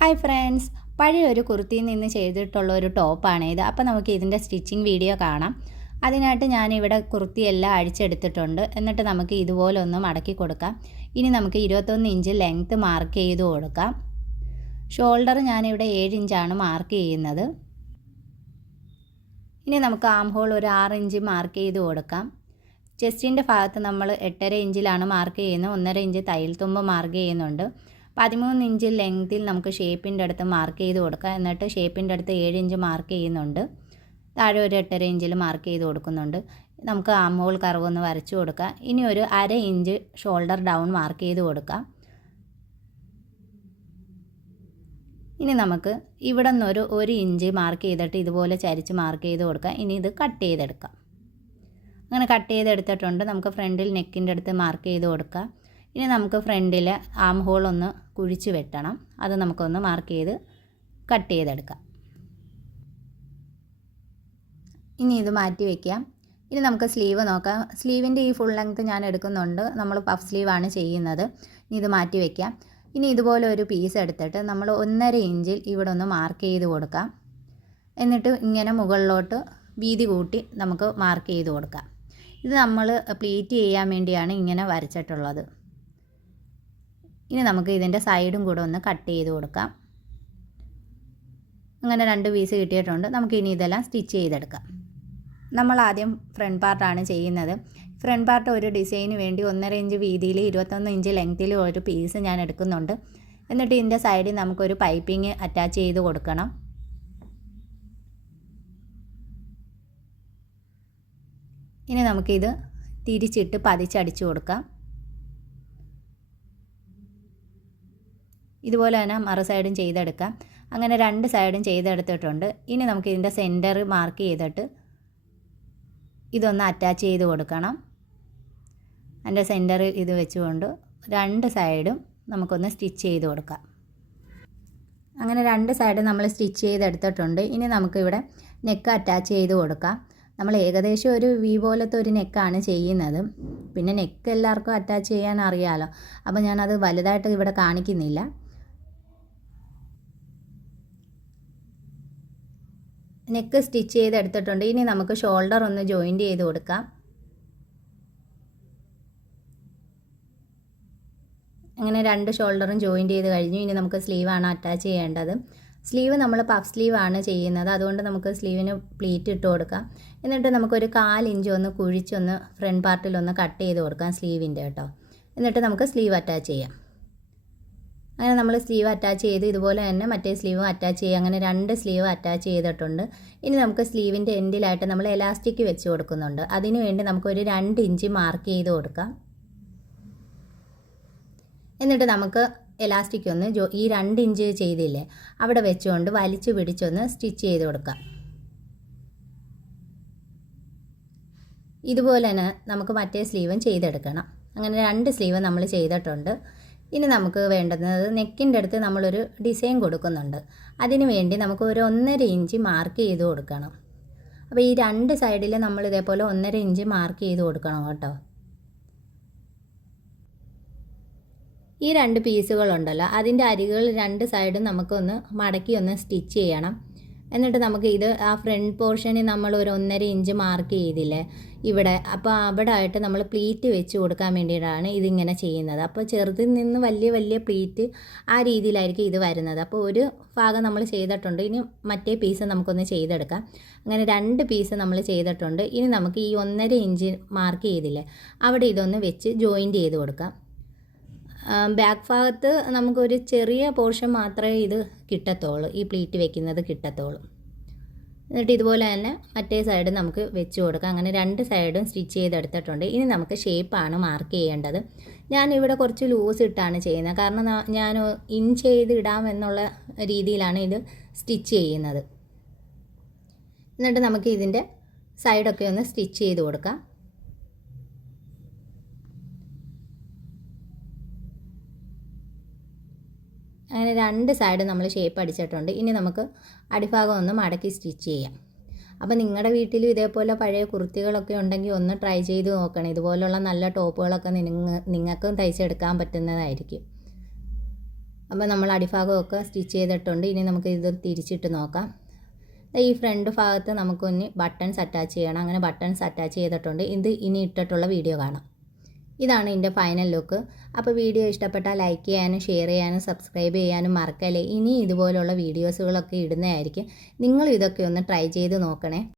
Hi friends പഴയ ഒരു കുർത്തിയിൽ നിന്ന് ചെയ്തിട്ടുള്ള ഒരു ടോപ്പാണ് ഇത്. അപ്പോൾ നമുക്ക് ഇതിന്റെ സ്റ്റിച്ചിങ് വീഡിയോ കാണാം. അതിനായിട്ട് ഞാനിവിടെ കുർത്തി എല്ലാം അഴിച്ചെടുത്തിട്ടുണ്ട്. എന്നിട്ട് നമുക്ക് ഇതുപോലെ ഒന്ന് മടക്കി കൊടുക്കാം. ഇനി നമുക്ക് ഇരുപത്തൊന്ന് ഇഞ്ച് ലെങ്ത്ത് മാർക്ക് ചെയ്ത് കൊടുക്കാം. ഷോൾഡർ ഞാനിവിടെ ഏഴ് ഇഞ്ചാണ് മാർക്ക് ചെയ്യുന്നത്. ഇനി നമുക്ക് ആം ഹോൾ ഒരു ആറ് ഇഞ്ച് മാർക്ക് ചെയ്ത് കൊടുക്കാം. ചെസ്റ്റിന്റെ ഭാഗത്ത് നമ്മൾ എട്ടര ഇഞ്ചിലാണ് മാർക്ക് ചെയ്യുന്നത്. ഒന്നര ഇഞ്ച് തയ്യൽ തുമ്പ് മാർക്ക് ചെയ്യുന്നുണ്ട്. പതിമൂന്ന് ഇഞ്ച് ലെങ്തിൽ നമുക്ക് ഷേപ്പിന്റെ അടുത്ത് മാർക്ക് ചെയ്ത് കൊടുക്കാം. എന്നിട്ട് ഷേപ്പിന്റെ അടുത്ത് ഏഴ് ഇഞ്ച് മാർക്ക് ചെയ്യുന്നുണ്ട്. താഴെ ഒരു എട്ടര ഇഞ്ചിൽ മാർക്ക് ചെയ്ത് കൊടുക്കുന്നുണ്ട്. നമുക്ക് ആമോൾ കർവ് ഒന്ന് വരച്ചു കൊടുക്കാം. ഇനി ഒരു അര ഇഞ്ച് ഷോൾഡർ ഡൗൺ മാർക്ക് ചെയ്ത് കൊടുക്കാം. ഇനി നമുക്ക് ഇവിടെ നിന്നൊരു ഒരു ഇഞ്ച് മാർക്ക് ചെയ്തിട്ട് ഇതുപോലെ ചരിച്ച് മാർക്ക് ചെയ്ത് കൊടുക്കാം. ഇനി ഇത് കട്ട് ചെയ്തെടുക്കാം. അങ്ങനെ കട്ട് ചെയ്തെടുത്തിട്ടുണ്ട്. നമുക്ക് ഫ്രണ്ടിൽ നെക്കിന്റെ അടുത്ത് മാർക്ക് ചെയ്ത് കൊടുക്കാം. ഇനി നമുക്ക് ഫ്രണ്ടിൽ ആം ഹോൾ ഒന്ന് കുഴിച്ച് വെട്ടണം. അത് നമുക്കൊന്ന് മാർക്ക് ചെയ്ത് കട്ട് ചെയ്തെടുക്കാം. ഇനി ഇത് മാറ്റി വയ്ക്കാം ഇനി നമുക്ക് സ്ലീവ് നോക്കാം. സ്ലീവിന്റെ ഈ ഫുൾ ലെങ്ത്ത് ഞാൻ എടുക്കുന്നുണ്ട്. നമ്മൾ പഫ് സ്ലീവാണ് ചെയ്യുന്നത്. ഇനി ഇത് മാറ്റി വയ്ക്കാം ഇനി ഇതുപോലെ ഒരു പീസ് എടുത്തിട്ട് നമ്മൾ ഒന്നര ഇഞ്ചിൽ ഇവിടെ ഒന്ന് മാർക്ക് ചെയ്ത് കൊടുക്കാം. എന്നിട്ട് ഇങ്ങനെ മുകളിലോട്ട് വീതി കൂട്ടി നമുക്ക് മാർക്ക് ചെയ്ത് കൊടുക്കാം. ഇത് നമ്മൾ പ്ലീറ്റ് ചെയ്യാൻ വേണ്ടിയാണ് ഇങ്ങനെ വരച്ചിട്ടുള്ളത്. ഇനി നമുക്ക് ഇതിന്റെ സൈഡും കൂടെ ഒന്ന് കട്ട് ചെയ്ത് കൊടുക്കാം. അങ്ങനെ രണ്ട് പീസ് കിട്ടിയിട്ടുണ്ട്. നമുക്ക് ഇനി ഇതെല്ലാം സ്റ്റിച്ച് ചെയ്തെടുക്കാം. നമ്മൾ ആദ്യം ഫ്രണ്ട് പാർട്ടാണ് ചെയ്യുന്നത്. ഫ്രണ്ട് പാർട്ട് ഒരു ഡിസൈന് വേണ്ടി ഒന്നര ഇഞ്ച് വീതിയിൽ ഇരുപത്തൊന്ന് ഇഞ്ച് ലെങ്ത്തിൽ ഒരു പീസ് ഞാൻ എടുക്കുന്നുണ്ട്. എന്നിട്ട് ഇതിന്റെ സൈഡിൽ നമുക്കൊരു പൈപ്പിംഗ് അറ്റാച്ച് ചെയ്ത് കൊടുക്കണം. ഇനി നമുക്കിത് തിരിച്ചിട്ട് പതിച്ചടിച്ചു കൊടുക്കാം. ഇതുപോലെ തന്നെ മറു സൈഡും ചെയ്തെടുക്കാം. അങ്ങനെ രണ്ട് സൈഡും ചെയ്തെടുത്തിട്ടുണ്ട്. ഇനി നമുക്ക് ഇതിന്റെ സെന്റർ മാർക്ക് ചെയ്തിട്ട് ഇതൊന്ന് അറ്റാച്ച് ചെയ്ത് കൊടുക്കണം. അതിന്റെ സെന്റർ ഇത് വെച്ചുകൊണ്ട് രണ്ട് സൈഡും നമുക്കൊന്ന് സ്റ്റിച്ച് ചെയ്ത് കൊടുക്കാം. അങ്ങനെ രണ്ട് സൈഡും നമ്മൾ സ്റ്റിച്ച് ചെയ്തെടുത്തിട്ടുണ്ട്. ഇനി നമുക്കിവിടെ നെക്ക് അറ്റാച്ച് ചെയ്ത് കൊടുക്കാം. നമ്മൾ ഏകദേശം ഒരു വി പോലത്തെ ഒരു നെക്കാണ് ചെയ്യുന്നത്. പിന്നെ നെക്ക് എല്ലാവർക്കും അറ്റാച്ച് ചെയ്യാൻ അറിയാമല്ലോ അപ്പോൾ ഞാനത് വലുതായിട്ട് ഇവിടെ കാണിക്കുന്നില്ല. നെക്ക് സ്റ്റിച്ച് ചെയ്തെടുത്തിട്ടുണ്ട് ഇനി നമുക്ക് ഷോൾഡർ ഒന്ന് ജോയിന്റ് ചെയ്ത് കൊടുക്കാം. അങ്ങനെ രണ്ട് ഷോൾഡറും ജോയിന്റ് ചെയ്ത് കഴിഞ്ഞു. ഇനി നമുക്ക് സ്ലീവാണ് അറ്റാച്ച് ചെയ്യേണ്ടത്. സ്ലീവ് നമ്മൾ പഫ് സ്ലീവാണ് ചെയ്യുന്നത്. അതുകൊണ്ട് നമുക്ക് സ്ലീവിന് പ്ലീറ്റ് ഇട്ട് കൊടുക്കാം. എന്നിട്ട് നമുക്കൊരു ഇഞ്ച് ഒന്ന് കുഴിച്ചൊന്ന് ഫ്രണ്ട് പാർട്ടിലൊന്ന് കട്ട് ചെയ്ത് കൊടുക്കാം സ്ലീവിന്റെ കേട്ടോ. എന്നിട്ട് നമുക്ക് സ്ലീവ് അറ്റാച്ച് ചെയ്യാം. അങ്ങനെ നമ്മൾ സ്ലീവ് അറ്റാച്ച് ചെയ്ത് ഇതുപോലെ തന്നെ മറ്റേ സ്ലീവും അറ്റാച്ച് ചെയ്യുക അങ്ങനെ രണ്ട് സ്ലീവ് അറ്റാച്ച് ചെയ്തിട്ടുണ്ട്. ഇനി നമുക്ക് സ്ലീവിന്റെ എൻഡിലായിട്ട് നമ്മൾ എലാസ്റ്റിക് വെച്ച് കൊടുക്കുന്നുണ്ട്. അതിന് വേണ്ടി നമുക്കൊരു രണ്ട് ഇഞ്ച് മാർക്ക് ചെയ്ത് കൊടുക്കാം. എന്നിട്ട് നമുക്ക് എലാസ്റ്റിക് ഒന്ന് ജോ ഈ രണ്ട് ഇഞ്ച് ചെയ്തില്ലേ അവിടെ വെച്ചുകൊണ്ട് വലിച്ചു പിടിച്ചൊന്ന് സ്റ്റിച്ച് ചെയ്ത് കൊടുക്കാം. ഇതുപോലെ തന്നെ നമുക്ക് മറ്റേ സ്ലീവും ചെയ്തെടുക്കണം. അങ്ങനെ രണ്ട് സ്ലീവ് നമ്മൾ ചെയ്തിട്ടുണ്ട്. ഇനി നമുക്ക് വേണ്ടുന്നത് നെക്കിന്റെ അടുത്ത് നമ്മളൊരു ഡിസൈൻ കൊടുക്കുന്നുണ്ട്. അതിന് വേണ്ടി നമുക്ക് ഒരു ഒന്നര ഇഞ്ച് മാർക്ക് ചെയ്ത് കൊടുക്കണം. അപ്പോൾ ഈ രണ്ട് സൈഡിൽ നമ്മൾ ഇതേപോലെ ഒന്നര ഇഞ്ച് മാർക്ക് ചെയ്ത് കൊടുക്കണം കേട്ടോ. ഈ രണ്ട് പീസുകളുണ്ടല്ലോ അതിന്റെ അരികൾ രണ്ട് സൈഡും നമുക്കൊന്ന് മടക്കി ഒന്ന് സ്റ്റിച്ച് ചെയ്യണം. എന്നിട്ട് നമുക്ക് ഇത് ആ ഫ്രണ്ട് പോർഷനിൽ നമ്മൾ ഒരു ഒന്നര ഇഞ്ച് മാർക്ക് ചെയ്തില്ലേ? ഇവിടെ. അപ്പോൾ അവിടെ ആയിട്ട് നമ്മൾ പ്ലീറ്റ് വെച്ച് കൊടുക്കാൻ വേണ്ടിയിട്ടാണ് ഇതിങ്ങനെ ചെയ്യുന്നത്. അപ്പോൾ ചെറുതിൽ നിന്ന് വലിയ വലിയ പ്ലീറ്റ് ആ രീതിയിലായിരിക്കും ഇത് വരുന്നത്. അപ്പോൾ ഒരു ഭാഗം നമ്മൾ ചെയ്തിട്ടുണ്ട്. ഇനി മറ്റേ പീസ് നമുക്കൊന്ന് ചെയ്തെടുക്കാം. അങ്ങനെ രണ്ട് പീസ് നമ്മൾ ചെയ്തിട്ടുണ്ട്. ഇനി നമുക്ക് ഈ ഒന്നര ഇഞ്ച് മാർക്ക് ചെയ്തില്ലേ? അവിടെ ഇതൊന്ന് വെച്ച് ജോയിന്റ് ചെയ്ത് കൊടുക്കാം. ബാക്ക് ഭാഗത്ത് നമുക്കൊരു ചെറിയ പോർഷൻ മാത്രമേ ഇത് കിട്ടത്തുള്ളൂ. ഈ പ്ലീറ്റ് വെക്കുന്നത് കിട്ടത്തുള്ളൂ. എന്നിട്ട് ഇതുപോലെ തന്നെ മറ്റേ സൈഡ് നമുക്ക് വെച്ച് കൊടുക്കാം. അങ്ങനെ രണ്ട് സൈഡും സ്റ്റിച്ച് ചെയ്തെടുത്തിട്ടുണ്ട്. ഇനി നമുക്ക് ഷേപ്പാണ് മാർക്ക് ചെയ്യേണ്ടത്. ഞാനിവിടെ കുറച്ച് ലൂസ് ഇട്ടാണ് ചെയ്യുന്നത്. കാരണം ഞാൻ ഇൻ ചെയ്ത് ഇടാം എന്നുള്ള രീതിയിലാണ് ഇത് സ്റ്റിച്ച് ചെയ്യുന്നത്. എന്നിട്ട് നമുക്ക് ഇതിന്റെ സൈഡൊക്കെ ഒന്ന് സ്റ്റിച്ച് ചെയ്ത് കൊടുക്കാം. അങ്ങനെ രണ്ട് സൈഡും നമ്മൾ ഷേപ്പ് അടിച്ചിട്ടുണ്ട്. ഇനി നമുക്ക് അടിഭാഗം ഒന്ന് മടക്കി സ്റ്റിച്ച് ചെയ്യാം. അപ്പോൾ നിങ്ങളുടെ വീട്ടിലും ഇതേപോലെ പഴയ കുർത്തികളൊക്കെ ഉണ്ടെങ്കിൽ ഒന്ന് ട്രൈ ചെയ്ത് നോക്കണം. ഇതുപോലുള്ള നല്ല ടോപ്പുകളൊക്കെ നിങ്ങൾ നിങ്ങൾക്കും തയ്ച്ചെടുക്കാൻ പറ്റുന്നതായിരിക്കും. അപ്പോൾ നമ്മൾ അടിഭാഗമൊക്കെ സ്റ്റിച്ച് ചെയ്തിട്ടുണ്ട്. ഇനി നമുക്ക് ഇത് തിരിച്ചിട്ട് നോക്കാം. ഈ ഫ്രണ്ട് ഭാഗത്ത് നമുക്കൊന്ന് ബട്ടൺസ് അറ്റാച്ച് ചെയ്യണം. അങ്ങനെ ബട്ടൺസ് അറ്റാച്ച് ചെയ്തിട്ടുണ്ട്. ഇത് ഇനി ഇട്ടിട്ടുള്ള വീഡിയോ കാണാം. ഇതാണ് എന്റെ ഫൈനൽ ലുക്ക് അപ്പോൾ വീഡിയോ ഇഷ്ടപ്പെട്ടാൽ ലൈക്ക് ചെയ്യാനും ഷെയർ ചെയ്യാനും സബ്സ്ക്രൈബ് ചെയ്യാനും മറക്കല്ലേ? ഇനി ഇതുപോലുള്ള വീഡിയോസുകളൊക്കെ ഇടുന്നതായിരിക്കും. നിങ്ങൾ ഇതൊക്കെ ഒന്ന് ട്രൈ ചെയ്ത് നോക്കണേ.